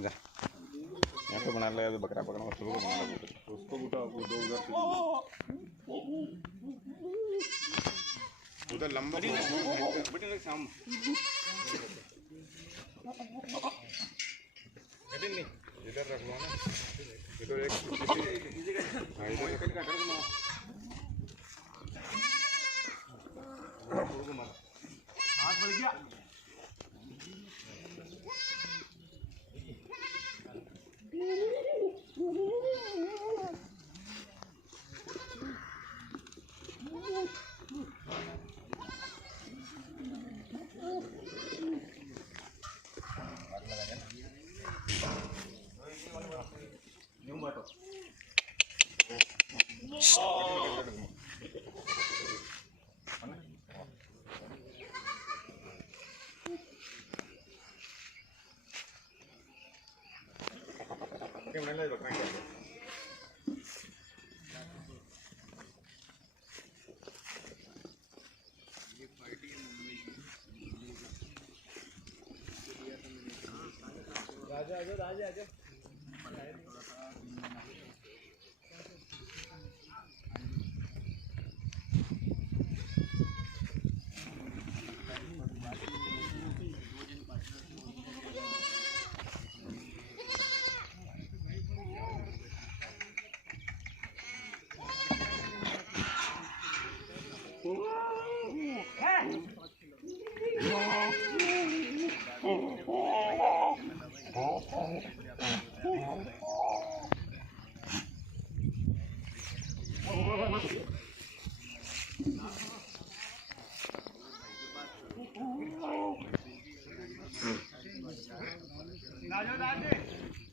जा यहाँ पे बना ले, बकरा पकड़ना शुरू को बना ले, उसको उठा उधर उधर लंबा शाम इधर रख लो ना, इधर एक हाथ बढ़ गया। राजा आजा राजा आजा राजा